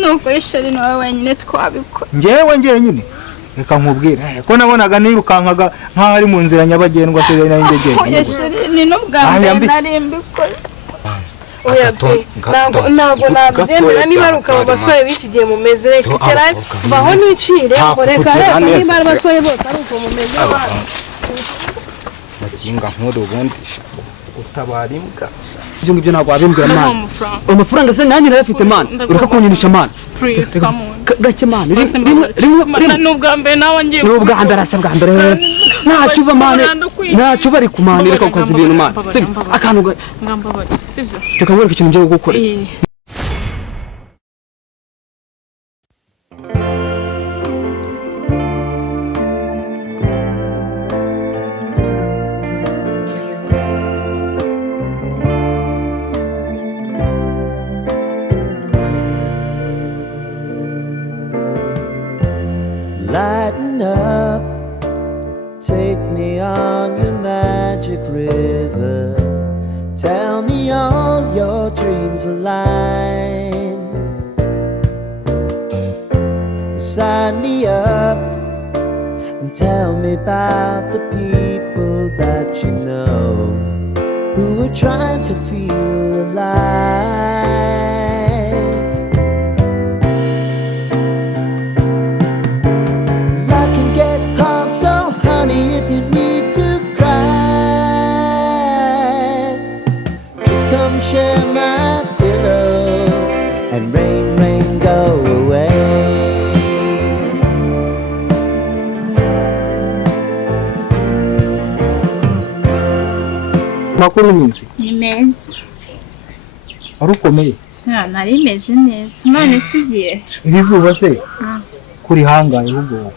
nuko ishari nawe wenyine twabikoze njyewe nyine reka nkubwira ko nabonaga nirukankaga nkaho ari mu nzira nyabagendwa se nayo ngegeye ishari ni no bwambere narimbikoze oya ntabwo nabyemera niba ruka mu basore b'iki gihe mumeze reka icara baho nicire reka niba ari abasore bose ari uko mumeze nakinga nkuru ubundi utabara imbwa ibyo ngibyo ntabwo wabimbwira mana amafaranga se nanjye narafite mana ureka kunyinisha mana gake mana rimwe n'ubwa mbere nawe ngiye n'ubwa ndarasa bwa mbere ntacuba mana ntacuba ari kumana reka ukoze ibintu mana sibyo akantu ngambabari sibyo reka ngwereke ikintu ngiye gukora Lighten up, take me on your magic river. Tell me all your dreams align. Sign me up and tell me about the people that you know who are trying to feel alive. So honey, if you need to cry, just come share my pillow and rain, rain, go away. makuru minsi ni meza arukomeye nari meze neza none sigiye iri zuba se kuri hangaye ubwo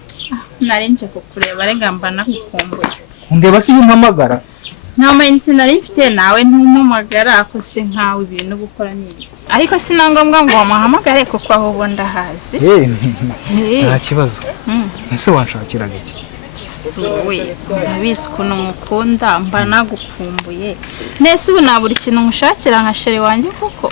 nari nje kukureba regamba nagukumbuye undeba si yumpamagara nta mayinite nari mfite nawe ntumpamagara akose nkawe ibintu gukora n'iki ariko sinangombwa ngo wamuhamagare kuko aho ubu ndahazi nta kibazo ese wanshakiraga iki suwe ndabizi ukuntu mukunda mba nagukumbuye nese ubu nabura ikintu nkushakira nka shere wanjye kuko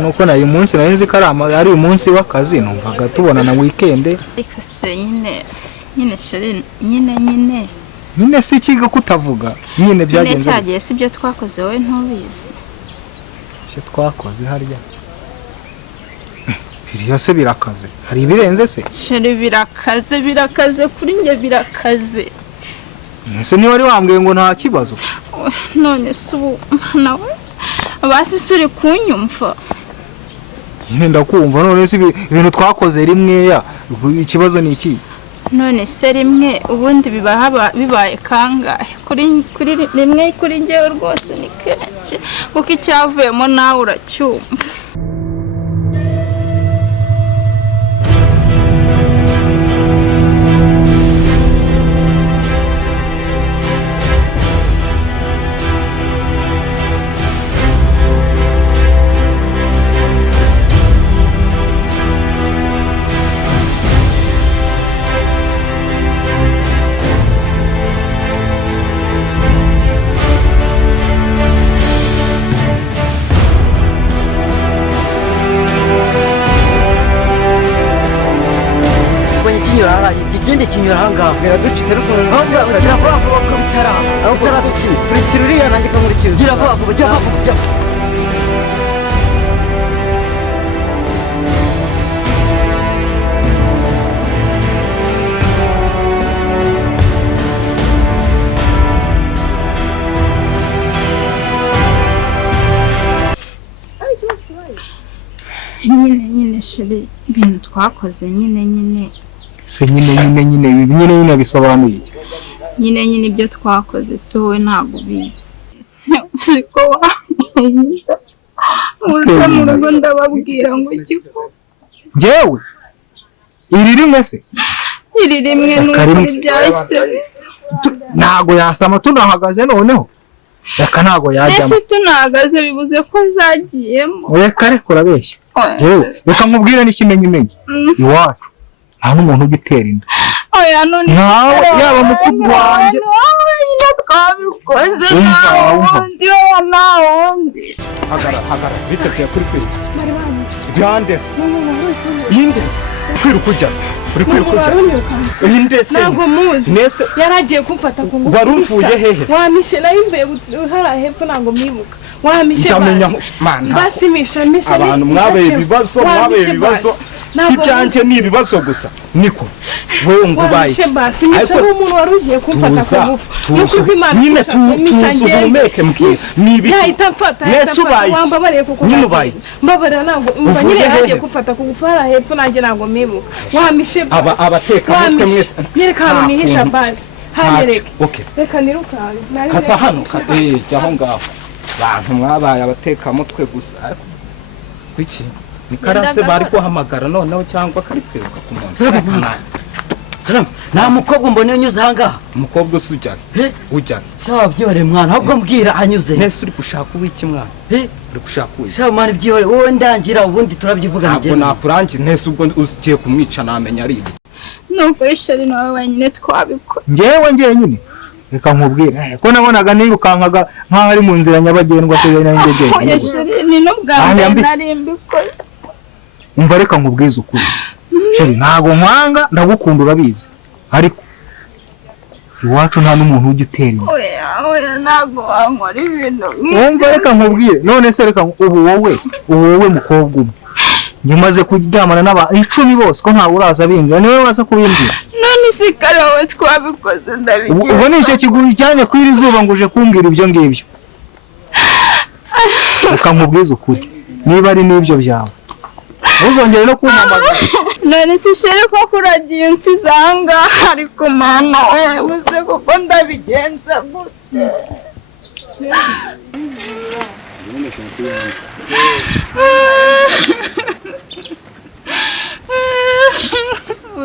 nuko nayo umunsi nari nzi ko ari umunsi w'akazi numvaga tubona na weekend ariko se nyine shere nyine si ikiga kutavuga nyine byagenze nyine cyagiye si byo twakoze wowe ntubizi cyo twakoze harya biriya se birakaze hari ibirenze se shere birakaze kuri njye birakaze ese niba wari wambwiye ngo nta kibazo none se ubu nawe basi uri kunyumva nyine ndakumva none se ibintu twakoze rimweya ikibazo ni iki none se rimwe ubundi bibaye kangahe kuri rimwe kuri njyewe rwose ni kenshi kuko icyavuyemo nawe uracyumva ikindi kinyura ahangaha biraducitse ariko gira vuba vuba ko bitaraza kurikira uriya nanjye kamurikira gira vuba vuba nyine shiri ibintu twakoze nyine se nyine bisobanuye nyine ibyo twakoze se wowe ntabwo ubizi siko wamenya uza mu rugo ndababwira ngo kiko njyewe iri rimwe se iri rimwe n'ukuri byahise ntago yasama tunahagaze noneho reka ntago yajyamo ese tunahagaze bivuze ko zagiyemo reka urabeshya yewe reka nkubwire n'ikimenyimenyi iwacu nta n'umuntu ugitera inda oya none nawe yaba mukuru wanjye nyine twabikoze nta wundi hagara biteguye kuri kwe yandese yindese kwiruka ujya uri kwiruka ujya yindese ntabwo muzi nese yaragiye kumfata ku ngufu wari uvuye hehe wamishe nayo imbere hara hepfo ntabwo mwibuka wamishe basimisha abantu mwabaye ibibazo ibyanjye ni ibibazo gusa niko wewe ngubaye basimisha umuntu wari ugiye kumfata ku ngufu nuko Imana nyine tuhumeke mukisi ni ibiki yahita mfata wambabariye kuko mbabarira ntabwo umva nyine yaragiye kumfata ku ngufu hara hepfo nanjye ntabwo mwibuka wamishe abateka mutwe mwese nyereka hano nihisha basi hanyereke reka nirukane kata hano jyaho ngaho bantu mwabaye abateka mutwe gusa kwiki ni karase bari kuhamagara noneho cyangwa kari kwiruka ku munsi Salam nta mukobwa mbone unyuze ahangaha umukobwa usujya ujya sha byore mwana ahubwo mbwira anyuze nese uri gushaka uwiki mwana uri gushaka uwiki sha mwana byore wowe ndangira ubundi turabyivugana ntabwo nakurangira nese ubwo ugiye kumwica namenya ari ibi nuko ishari nawe wenyine twabikoze njyewe nyine reka nkubwire ko nabonaga nirukankaga nkaho ari mu nzira nyabagendwa se n'ingegenge ishari ni no bwa mbere nari mbikoze umva reka nkubwize ukuri sheri ntago nkwanga ndagukunda urabizi ariko iwacu nta n'umuntu ujya utera inda oya ntago wankora ibintu umva reka nkubwire none se reka ubu wowe mukobwa umwe njye maze kuryamana n'abantu 10 bose ko ntawe uraza bimbwira niwe waza kubimbwira none si karawe twabikoze ndabigira ubu ni icyo kiguye cyane kwira izuba ngo uje kumbwira ibyo ngibyo reka nkubwize ukuri niba ari n'ibyo byawe uzongere no kumpamagara none si shere ko kuragiye unsizanga ariko mana uze kuko ndabigenza gute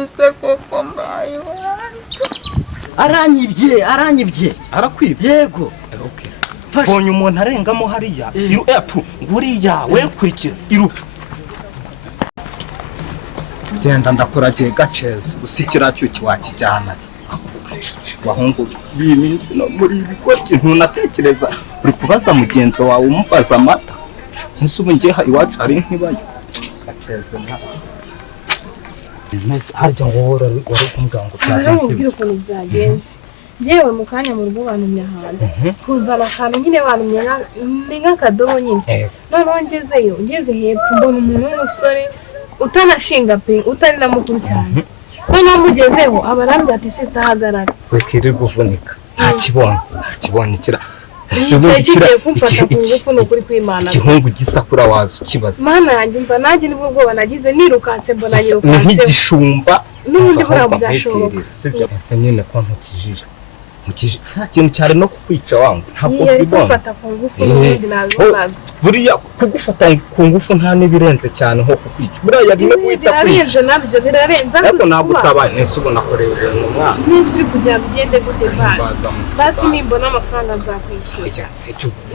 uze kuko mbaye aranyibye arakwibye yego bonye umuntu arengamo hariya buriya we kurikira iruka genda ndakuragiye gaceze gusikira cyuki wakijyana bahungu biminsi no muri ibikora ikintu natekereza uri kubaza mugenzi wawe umubaza amata ese ubu ngiye iwacu hari nkibayo gaceze harya ngo wari kumbwira ngo byagenze yewe mu kanya mu rugo bantumye ahantu kuzana akantu nyine bantumye ni nk'akadobo nyine noneho ngeze hepfo mbona umuntu w'umusore utanashinga pe utari na mukuru cyane noneho mugezeho abarambwira ati sista hagarara wekire guvunika ntakibonye kira kigiye kumfata ku ngufu ni ukuri kw'Imana igihungu gisakura waza ukibaza mana yanjye mva nanjye nibwo bwoba nagize nirukanse mbona yirukanse nk'igishumba n'ubundi buriya byashoboka sibyo ese nyine ko ntukijije nta kintu cyari no kukwica wangu ntabwo ubibona kumfata ku ngufu n'ubundi nabibonaga buriya kugufata ku ngufu nta n'ibirenze cyane nko kukwica buriya yari no guhita birarenze nabyo birarenze ariko ntabwo utabaye nese ubona koreje mu mwana nese uri kujya bigende gute basi nimbona amafaranga nzakwishyura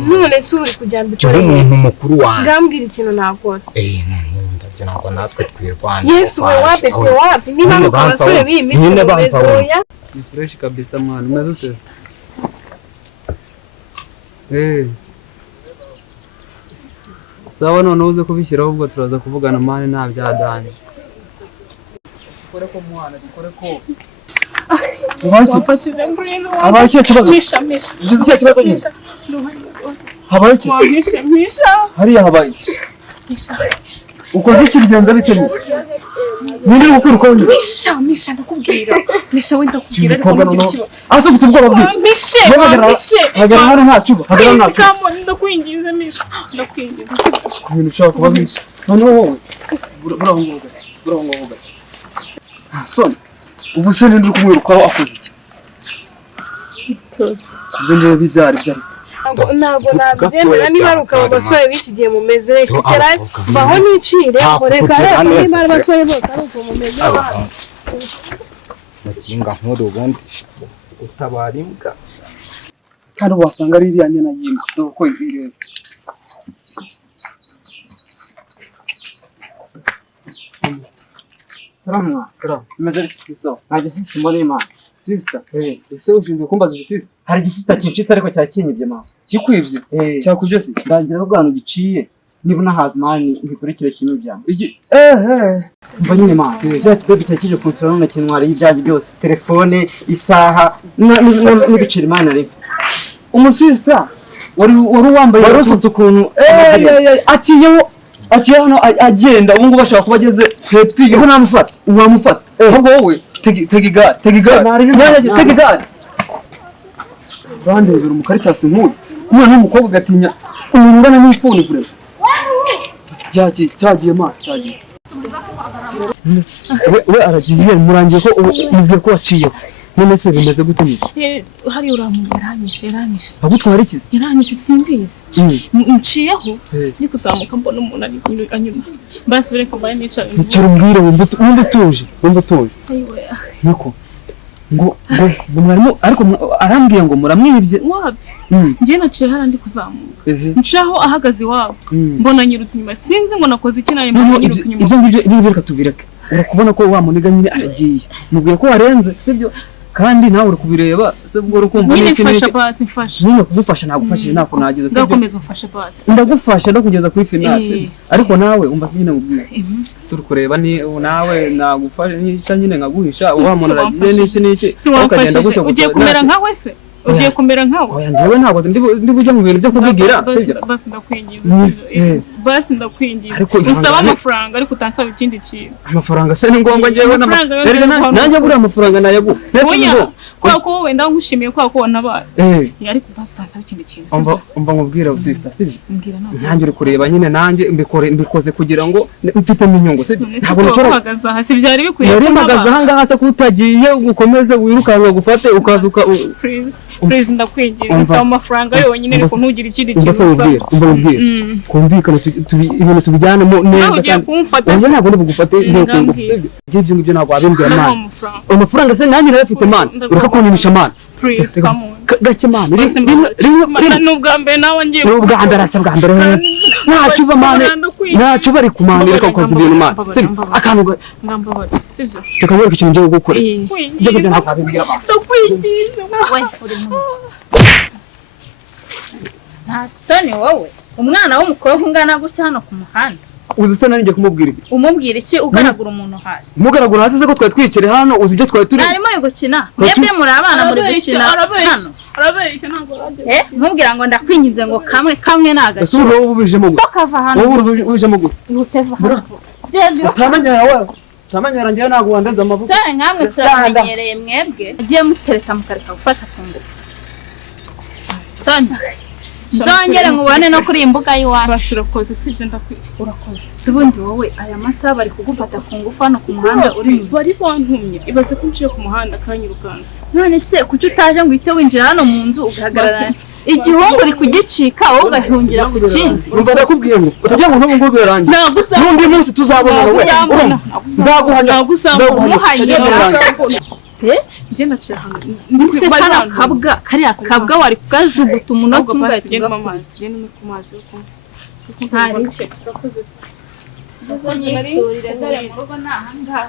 none se uri kujya mbikora umuntu mukuru wanjye ngambwira ikintu nakora ndabyo ntabwo natwe twirwanya yesu we wapi niba ari abasore b'iyi minsi bezoya ni fresh kabisa mwana umeze ute sawa none uze kubishyiraho ubwo turaza kuvugana mane nta byadanje habaye icyo kibazo ugize icyo kibazo nyine habaye iki hariya habaye iki ukoze iki bigenza bite ninde gukwiruka wenyine misha ndakubwira misha wenda kubwira ariko ngira kibazo ase ufite ubwoba bw'iki mishe hagarara hano nta cyuba hagarara nta cyuba kamo ndakwinginze misha ndakwinginze ku bintu ushaka kuba misha noneho wowe burabungoga soni ubu se ninde uri kumwirukaho akoze iki nze njyewe bibyara ibyo ariko ntabwo nabyemera niba ari ukaba abasore b'iki gihe mumeze kera baho nicire reka niba ari abasore bose ari uko mumeze ndakinga nkuru ubundi utabara imbwa kandi wasanga ari iriya nyana y'imba dore uko ireba salamu imeze bite sawa nta gisista mbona imana sister ese ushinzwe kumbaza ibisista hari igisista kincitse ariko cyakinyibye mama kikwivye cyakubye se ndangira n'ubwantu giciye niba unahazi mani ngikurikire kimwe byanjye mva nyine mani kiriya kibebe cyakije kunsura none kinwara y'ibyanjye byose telefone isaha n'ibiceri mani ariko umusista wari wambaye warusutse ukuntu aciyeho hano agenda ubu ngubu ashobora kuba ageze hepfo iyo namufata wamufata ahubwo wowe tega igare bandebera umukaritasi nk'uyu umwana w'umukobwa agatinya umuntu ungana n'ifuni kure cyagiye maso cyagiye we aragiye murangiye ko mubwiye ko waciyeho none se bimeze gute niba hariya uramuntu yaranyishe agutwara iki se yaranyishe simbizi nciyeho ni kuzamuka mbona umuntu ari anyuma basi bireka mbaye nicara umbwire wumva utuje niko ngo mwarimu ariko arambwiye ngo muramwibye njye naciye hara ndi kuzamuka ncaho ahagaze iwabo mbona nyirutse inyuma sinzi ngo nakoze iki naye mbona nyiruka inyuma ibyo ngibyo bireka tubireke urakubona ko wa muniga nyine aragiye mubwiye ko warenze sibyo kandi nawe uri kubireba se bwo urukumva n'iki mfasha basi mfasha nyine kugufasha nagufashije nako nagize sibyo ndakomeza mfasha basi ndagufasha no kugeza kuri finale ariko nawe umva nyine mubwiye se uri kureba ni nawe nagufasha nyine nkaguhisha wa muntu aragiye n'iki ukagenda gutyo ugiye kumera nkawe se ugiye kumera nkawe oya njyewe ntabwo ndi bujya mu bintu byo kubigira sibyo basi ndakwingiza usaba amafaranga ariko utansaba ikindi kintu amafaranga se ni ngombwa njyewe nanjye buriya amafaranga nayaguha kwa ko wenda nkushimiye kwa ko wanabaye ariko basi utansaba ikindi kintu sibyo umva nkubwira sister sibyo nanjye uri kureba nyine nanjye mbikoze kugira ngo mfitemo inyungu sibyo ntabwo nshobora kuhagaza hasi byari bikwiye yari mpagaze aha ngaha se kutagiye ukomeze wirukanka gufate ukaza Please ndakwinginze usaba amafaranga yonyine ariko ntugire ikindi kintu usaba kumvikana ibintu tubijyanemo neza kandi ntabwo ndi bugufate ibyo ngibyo ntabwo wabimbwira mani amafaranga se nanjye narafite mani ureka kunyinisha mani gake mani n'ubwa mbere nawe ngiye n'ubwa mbere arasa bwa mbere ntacyo uba mani ntacyo bari kumani reka ukoze ibintu mani sibyo akantu sibyo reka nkwereke ikintu ngiye gukora ibyo ngibyo ntabwo wabimbwira mani ndakwinginze nta soni wowe umwana w'umukobwa ungana gutya hano ku muhanda uzi se nanjye kumubwira iki umubwira iki ugaragura umuntu hasi umugaragura hasi se ko twari twicare hano uzi ibyo twari turi narimo gukina mwebwe muri abana muri gukina hano arabeshya ntabwo ntubwira ngo ndakwinginze ngo kamwe nagace ese wowe ubijemo gute kava hano wowe ubijemo gute uteva hano utamanyera njyewe ntabwo wandenza amavuko sore nkamwe turamenyereye mwebwe agiye mutereta mukareka gufata ku ngufu soni nzongere nkubone no kuri imbuga y'iwacu urakoze sibyo urakoze si ubundi wowe aya masaha bari kugufata ku ngufu hano ku muhanda uri mu bari bantumye ibaze ko nciye ku muhanda kanyirukanse none se kuki utaje ngo uhite winjira hano mu nzu ugahagarara igihungu uri kugicika wowe ugahungira ku kindi umva ndakubwiye ngo utagira ngo n'ubu ngubu birarangiye n'undi munsi tuzabona wowe nzaguhanya njye naciye hano mbese kariya kabwa wari kukajuguta umunota umwe ugahita amazi tugende no ku mazi yo kunywa ntari urakoze nisurire dore mu rugo ni ahangaha